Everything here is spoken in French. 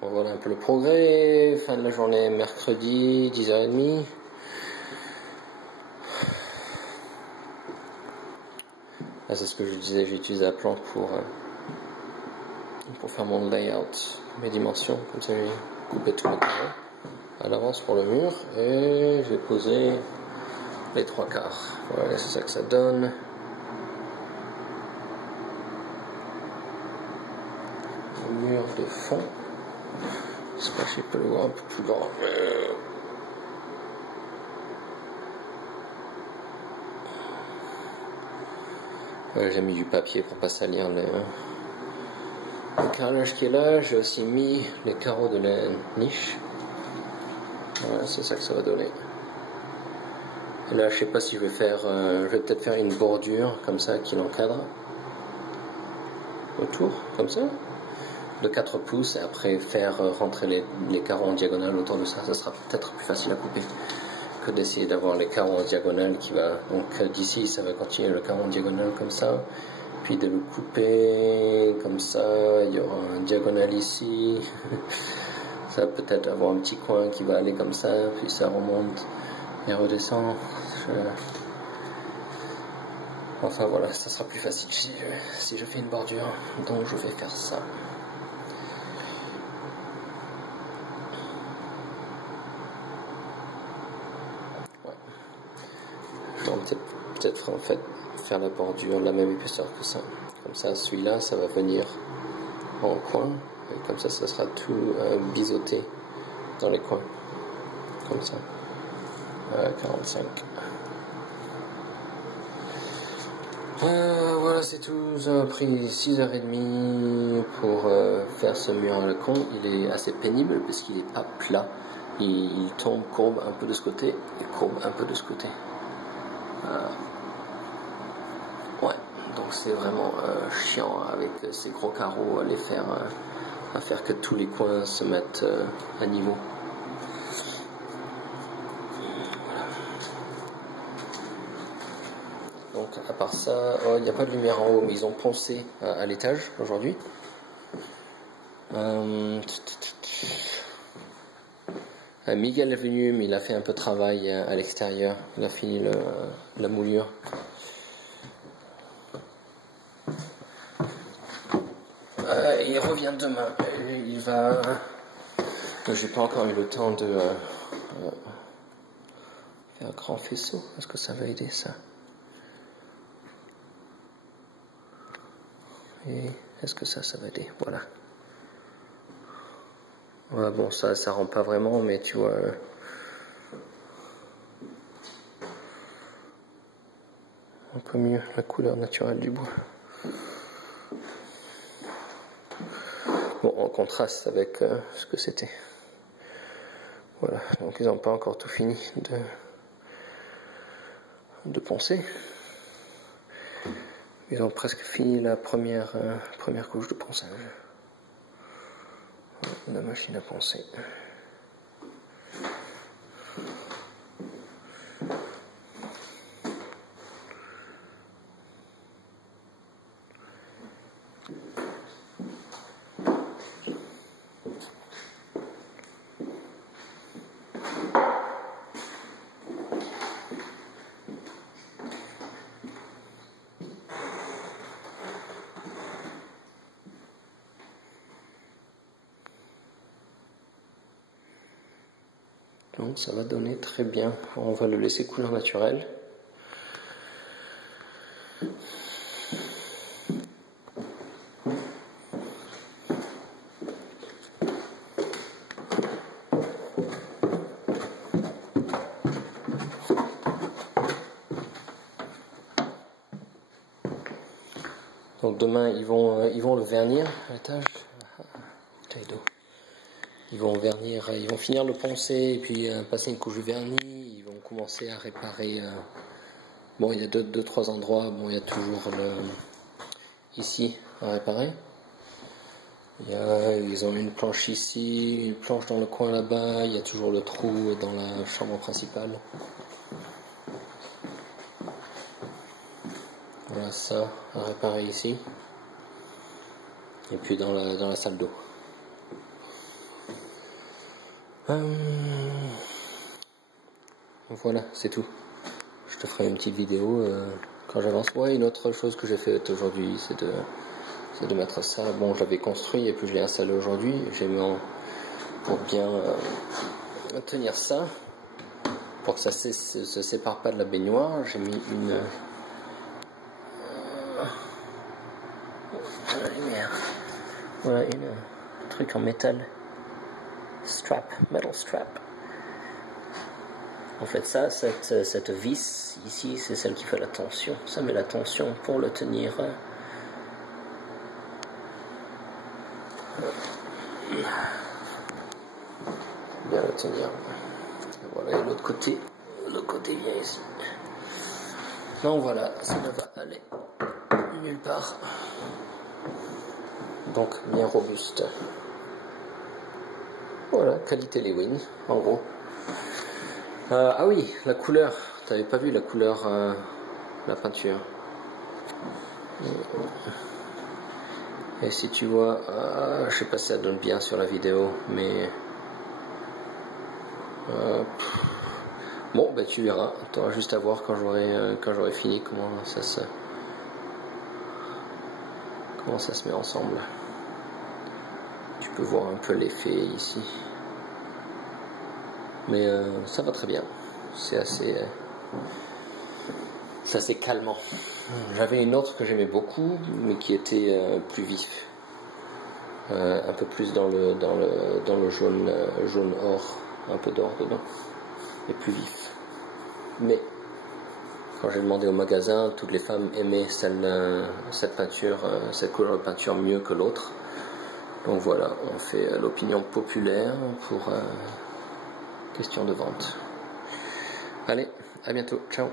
Bon, voilà un peu le progrès. Fin de la journée, mercredi, 10h30. Là, c'est ce que je disais, j'utilise la planche pour faire mon layout, mes dimensions. Comme ça, j'ai coupé tous mes carreaux à l'avance pour le mur et j'ai posé les 3/4. Voilà, c'est ça que ça donne. Le mur de fond. J'espère que je peux le voir un peu plus grand. Voilà, j'ai mis du papier pour pas salir le carrelage qui est là. J'ai aussi mis les carreaux de la niche. Voilà, c'est ça que ça va donner. Et là, je sais pas si je vais faire, je vais peut-être faire une bordure comme ça qui l'encadre autour, comme ça, de 4 pouces, et après faire rentrer les carreaux en diagonale autour de ça. Ça sera peut-être plus facile à couper que d'essayer d'avoir les carreaux en diagonale qui va, donc d'ici ça va continuer le carreau en diagonale comme ça, puis de le couper comme ça, il y aura un diagonale ici. Ça va peut-être avoir un petit coin qui va aller comme ça, puis ça remonte et redescend. Enfin voilà, ça sera plus facile si je fais une bordure, donc je vais faire ça. Ouais. Je vais peut-être en fait faire la bordure de la même épaisseur que ça. Comme ça, celui-là, ça va venir en coin, et comme ça sera tout biseauté dans les coins. Comme ça. 45. Voilà, c'est tout. Ça m'a pris 6h30 pour faire ce mur à la con. Il est assez pénible parce qu'il n'est pas plat. Il tombe, courbe un peu de ce côté et courbe un peu de ce côté. Ouais, donc c'est vraiment chiant avec ces gros carreaux à faire que tous les coins se mettent à niveau. Donc à part ça, il n'y a pas de lumière en haut, mais ils ont poncé à l'étage aujourd'hui. Miguel est venu, mais il a fait un peu de travail à l'extérieur. Il a fini la moulure. Il revient demain. Il va. J'ai pas encore eu le temps de faire un grand faisceau. Est-ce que ça va aider ça? Et est-ce que ça va aider? Voilà. Ouais, bon, ça rend pas vraiment, mais tu vois. Un peu mieux la couleur naturelle du bois. Bon, en contraste avec ce que c'était. Voilà, donc ils n'ont pas encore tout fini de poncer. Ils ont presque fini la première couche de ponçage. La machine à poncer. Donc ça va donner très bien. On va le laisser couleur naturelle. Donc demain ils vont le vernir à l'étage. Ils vont vernir, ils vont finir le poncer et puis passer une couche de vernis. Ils vont commencer à réparer. Bon, il y a deux, trois endroits. Bon, il y a toujours ici à réparer. Ils ont une planche ici, une planche dans le coin là-bas. Il y a toujours le trou dans la chambre principale. Voilà ça à réparer ici. Et puis dans la salle d'eau. Voilà, c'est tout. Je te ferai une petite vidéo quand j'avance. Ouais, une autre chose que j'ai faite aujourd'hui, c'est de mettre ça. Bon, je l'avais construit et puis je l'ai installé aujourd'hui. J'ai mis pour bien tenir ça, pour que ça se sépare pas de la baignoire. J'ai mis une voilà, une truc en métal, metal strap. En fait, ça, cette vis ici, c'est celle qui fait la tension. Ça met la tension pour le tenir. Bien le tenir. Et voilà, et l'autre côté vient ici. Donc voilà, ça ne va aller nulle part. Donc bien robuste. Voilà, qualité Lewin, en gros. Ah oui, la couleur. T'avais pas vu la couleur, la peinture. Et si tu vois, je sais pas si ça donne bien sur la vidéo, mais bon, ben tu verras. Tu auras juste à voir quand j'aurai fini comment ça se met ensemble. Tu peux voir un peu l'effet ici. Mais ça va très bien. C'est assez calmant. J'avais une autre que j'aimais beaucoup, mais qui était plus vif. Un peu plus dans le jaune or, un peu d'or dedans. Et plus vif. Mais quand j'ai demandé au magasin, toutes les femmes aimaient cette peinture, cette couleur de peinture mieux que l'autre. Donc voilà, on fait l'opinion populaire pour question de vente. Allez, à bientôt, ciao.